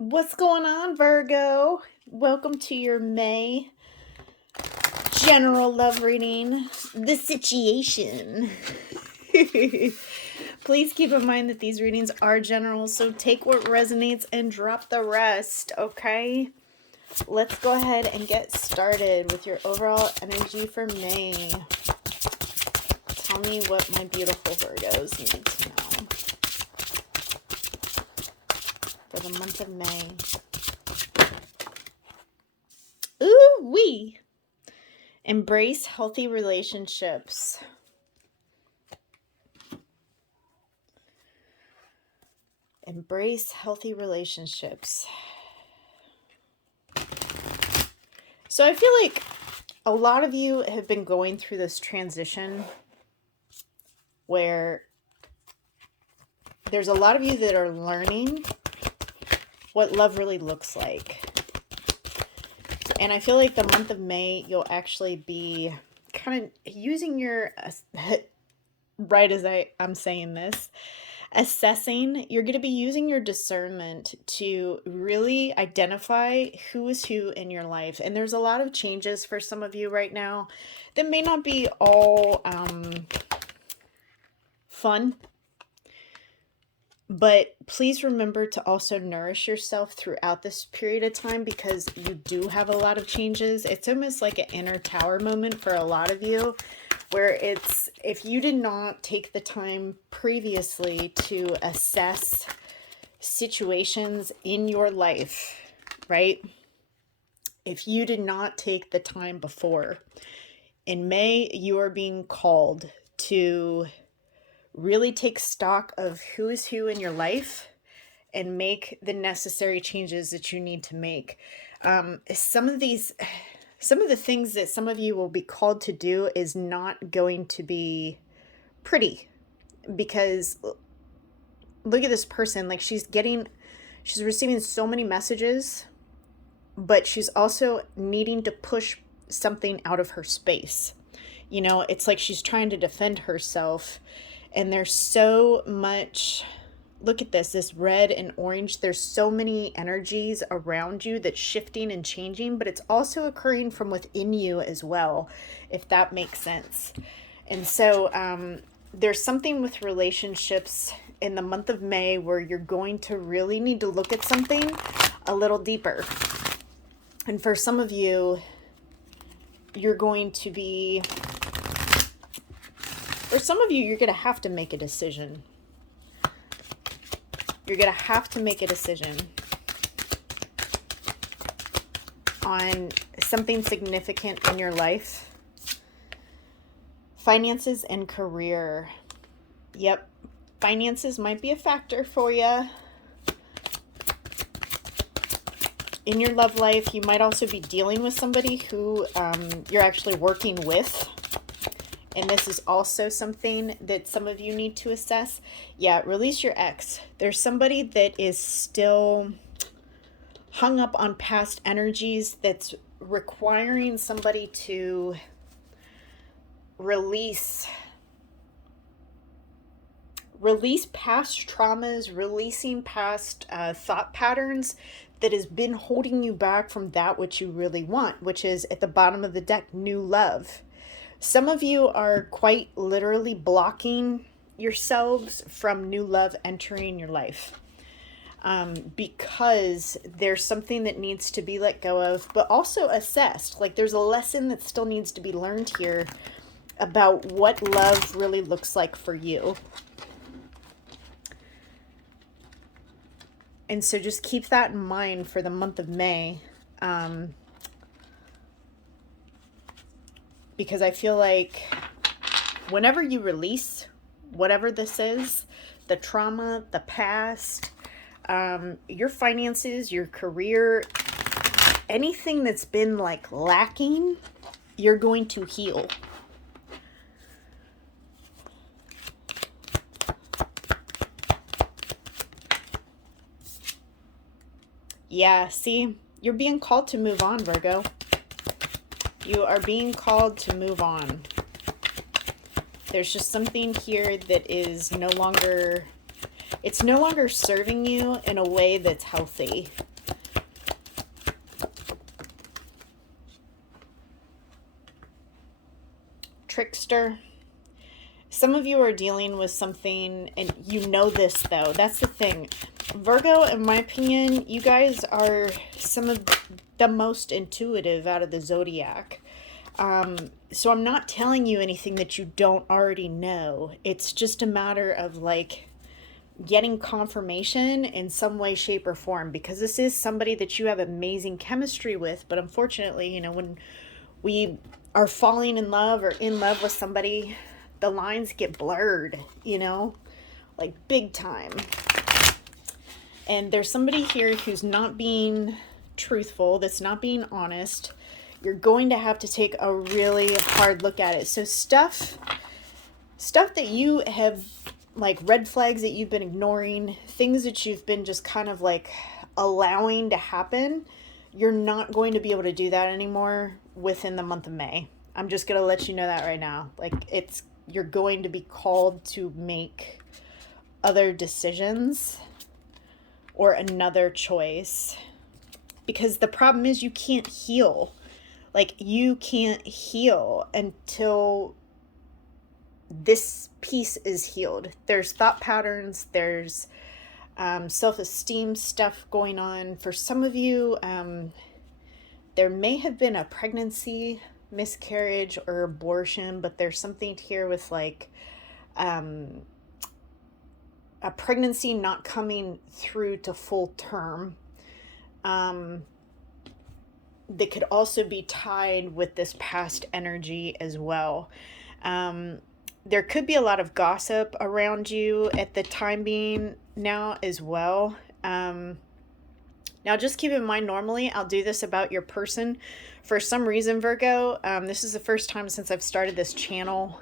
What's going on, Virgo? Welcome to your May general love reading, The Situation. Please keep in mind that these readings are general, so take what resonates and drop the rest, okay? Let's go ahead and get started with your overall energy for May. Tell me what my beautiful Virgos need to know for the month of May. Ooh-wee! Embrace healthy relationships. Embrace healthy relationships. So I feel like a lot of you have been going through this transition where there's a lot of you that are learning what love really looks like. And I feel like the month of May, you'll actually be kind of using your, right as I'm saying this, assessing, you're going to be using your discernment to really identify who is who in your life. And there's a lot of changes for some of you right now that may not be all fun. But please remember to also nourish yourself throughout this period of time because you do have a lot of changes. It's almost like an inner tower moment for a lot of you where it's, if you did not take the time previously to assess situations in your life, right? If you did not take the time before, in May, you are being called to really take stock of who is who in your life and make the necessary changes that you need to make. Some of the things that some of you will be called to do is not going to be pretty because look at this person, like she's receiving so many messages, but she's also needing to push something out of her space. You know, it's like she's trying to defend herself. And there's so much, look at this red and orange. There's so many energies around you that's shifting and changing, but it's also occurring from within you as well, if that makes sense. And so there's something with relationships in the month of May where you're going to really need to look at something a little deeper. And for some of you, you're going to be... For some of you, you're going to have to make a decision. You're going to have to make a decision on something significant in your life. Finances and career. Yep, finances might be a factor for you. In your love life, you might also be dealing with somebody who you're actually working with. And this is also something that some of you need to assess. Yeah, release your ex. There's somebody that is still hung up on past energies that's requiring somebody to release past traumas, releasing past thought patterns that has been holding you back from that which you really want, which is at the bottom of the deck, new love. Some of you are quite literally blocking yourselves from new love entering your life because there's something that needs to be let go of, but also assessed. Like there's a lesson that still needs to be learned here about what love really looks like for you. And so just keep that in mind for the month of May. Because I feel like whenever you release whatever this is, the trauma, the past, your finances, your career, anything that's been like lacking, you're going to heal. Yeah, see, you're being called to move on, Virgo. You are being called to move on. There's just something here that is no longer, it's no longer serving you in a way that's healthy. trickster. Some of you are dealing with something, and you know this though. That's the thing. Virgo, in my opinion, you guys are some of the most intuitive out of the zodiac. So I'm not telling you anything that you don't already know. It's just a matter of like getting confirmation in some way, shape, or form, because this is somebody that you have amazing chemistry with. But unfortunately, when we are falling in love or in love with somebody, the lines get blurred, like big time. And there's somebody here who's not being truthful, that's not being honest. You're going to have to take a really hard look at it. So stuff that you have, like red flags that you've been ignoring, things that you've been just kind of like allowing to happen, you're not going to be able to do that anymore within the month of May. I'm just going to let you know that right now. Like you're going to be called to make other decisions or another choice, because the problem is you can't heal. Like you can't heal until this piece is healed. There's thought patterns, there's self-esteem stuff going on. For some of you, there may have been a pregnancy, miscarriage, or abortion, but there's something here with like a pregnancy not coming through to full term. That could also be tied with this past energy as well. There could be a lot of gossip around you at the time being now as well. Now just keep in mind, normally I'll do this about your person. For some reason, Virgo, this is the first time since I've started this channel,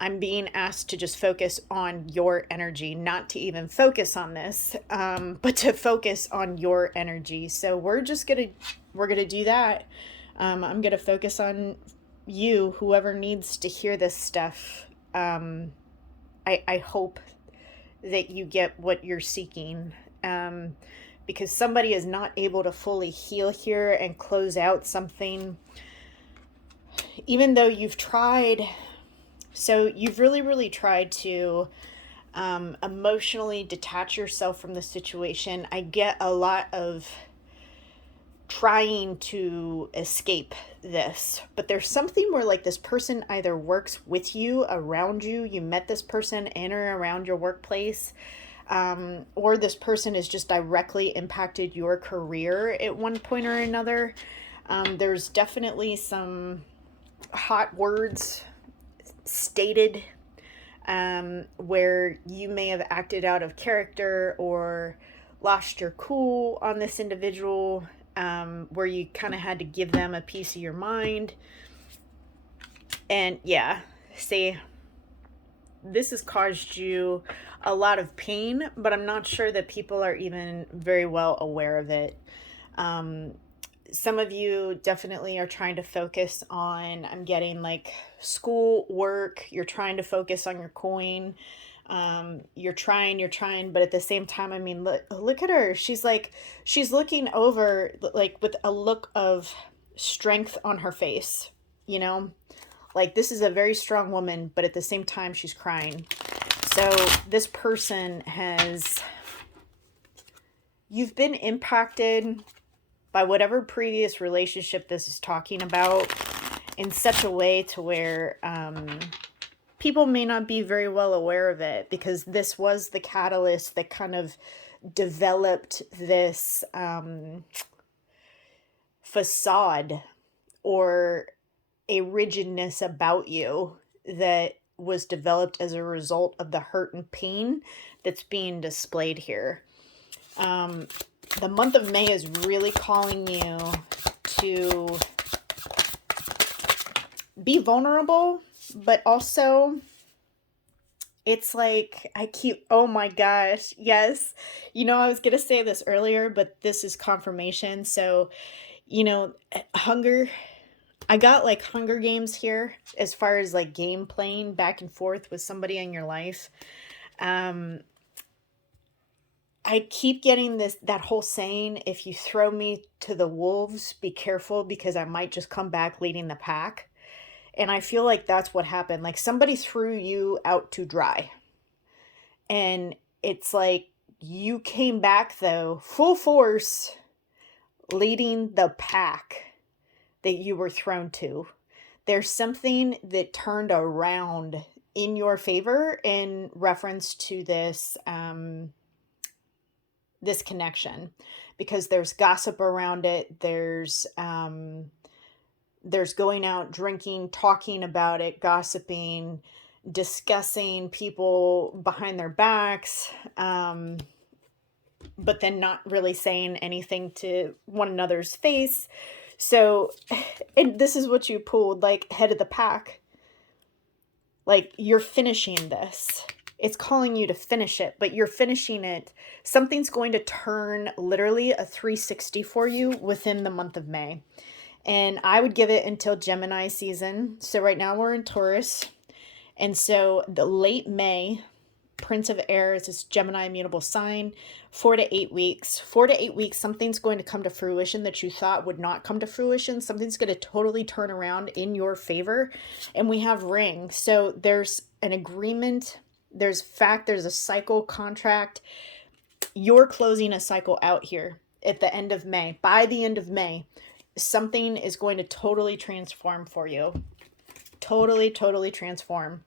I'm being asked to just focus on your energy, not to even focus on this, but to focus on your energy. So we're gonna do that. I'm gonna focus on you, whoever needs to hear this stuff. I hope that you get what you're seeking, because somebody is not able to fully heal here and close out something, even though you've tried. So you've really, really tried to emotionally detach yourself from the situation. I get a lot of trying to escape this, but there's something where like this person either works with you, around you, you met this person in or around your workplace, or this person has just directly impacted your career at one point or another. There's definitely some hot words stated where you may have acted out of character or lost your cool on this individual, where you kind of had to give them a piece of your mind. And yeah, see, this has caused you a lot of pain, but I'm not sure that people are even very well aware of it. Some of you definitely are trying to focus on, I'm getting like school, work, you're trying to focus on your coin. You're trying, but at the same time, I mean, look at her. She's looking over like with a look of strength on her face, like this is a very strong woman, but at the same time, she's crying. So this person you've been impacted by whatever previous relationship this is talking about in such a way to where people may not be very well aware of it, because this was the catalyst that kind of developed this facade or a rigidness about you that was developed as a result of the hurt and pain that's being displayed here. The month of May is really calling you to be vulnerable, but also it's like oh my gosh, yes. I was going to say this earlier, but this is confirmation. So, hunger, I got like Hunger Games here as far as like game playing back and forth with somebody in your life. I keep getting that whole saying, if you throw me to the wolves, be careful, because I might just come back leading the pack. And I feel like that's what happened. Like somebody threw you out to dry. And it's like you came back though, full force, leading the pack that you were thrown to. There's something that turned around in your favor in reference to this connection, because there's gossip around it. There's going out drinking, talking about it, gossiping, discussing people behind their backs, but then not really saying anything to one another's face. So, and this is what you pulled, like head of the pack. Like you're finishing this. It's calling you to finish it, but you're finishing it. Something's going to turn literally a 360 for you within the month of May. And I would give it until Gemini season. So right now we're in Taurus. And so the late May, Prince of Air is this Gemini immutable sign, 4 to 8 weeks. 4 to 8 weeks, something's going to come to fruition that you thought would not come to fruition. Something's going to totally turn around in your favor. And we have ring. So there's an agreement. There's a cycle contract. You're closing a cycle out here at the end of May. By the end of May, something is going to totally transform for you. Totally, totally transform.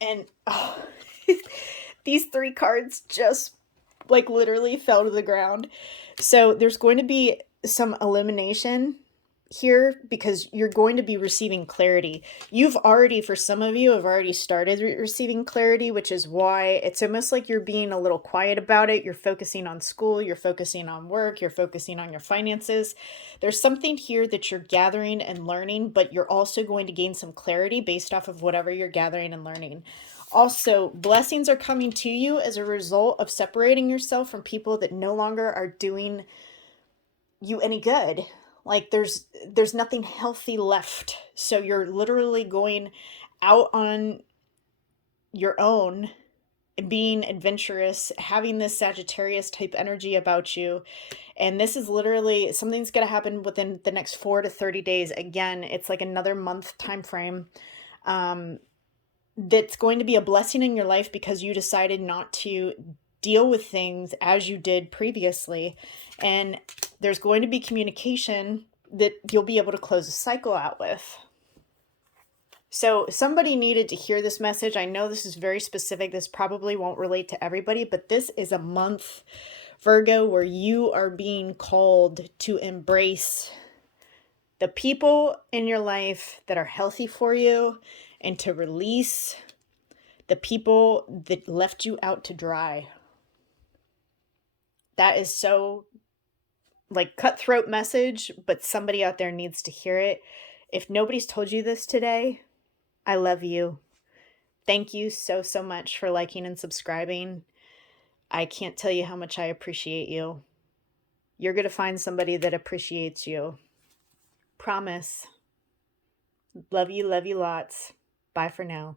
And oh, these 3 cards just like literally fell to the ground. So there's going to be some elimination here because you're going to be receiving clarity. You've already, for some of you, have already started receiving clarity, which is why it's almost like you're being a little quiet about it. You're focusing on school, you're focusing on work, you're focusing on your finances. There's something here that you're gathering and learning, but you're also going to gain some clarity based off of whatever you're gathering and learning. Also, blessings are coming to you as a result of separating yourself from people that no longer are doing you any good. Like there's nothing healthy left. So you're literally going out on your own, being adventurous, having this Sagittarius type energy about you. And this is literally something's going to happen within the next 4 to 30 days. Again, it's like another month time frame. That's going to be a blessing in your life because you decided not to deal with things as you did previously. And there's going to be communication that you'll be able to close a cycle out with. So somebody needed to hear this message. I know this is very specific. This probably won't relate to everybody, but this is a month, Virgo, where you are being called to embrace the people in your life that are healthy for you and to release the people that left you out to dry. That is so like cutthroat message, but somebody out there needs to hear it. If nobody's told you this today, I love you. Thank you so, so much for liking and subscribing. I can't tell you how much I appreciate you. You're going to find somebody that appreciates you. Promise. Love you lots. Bye for now.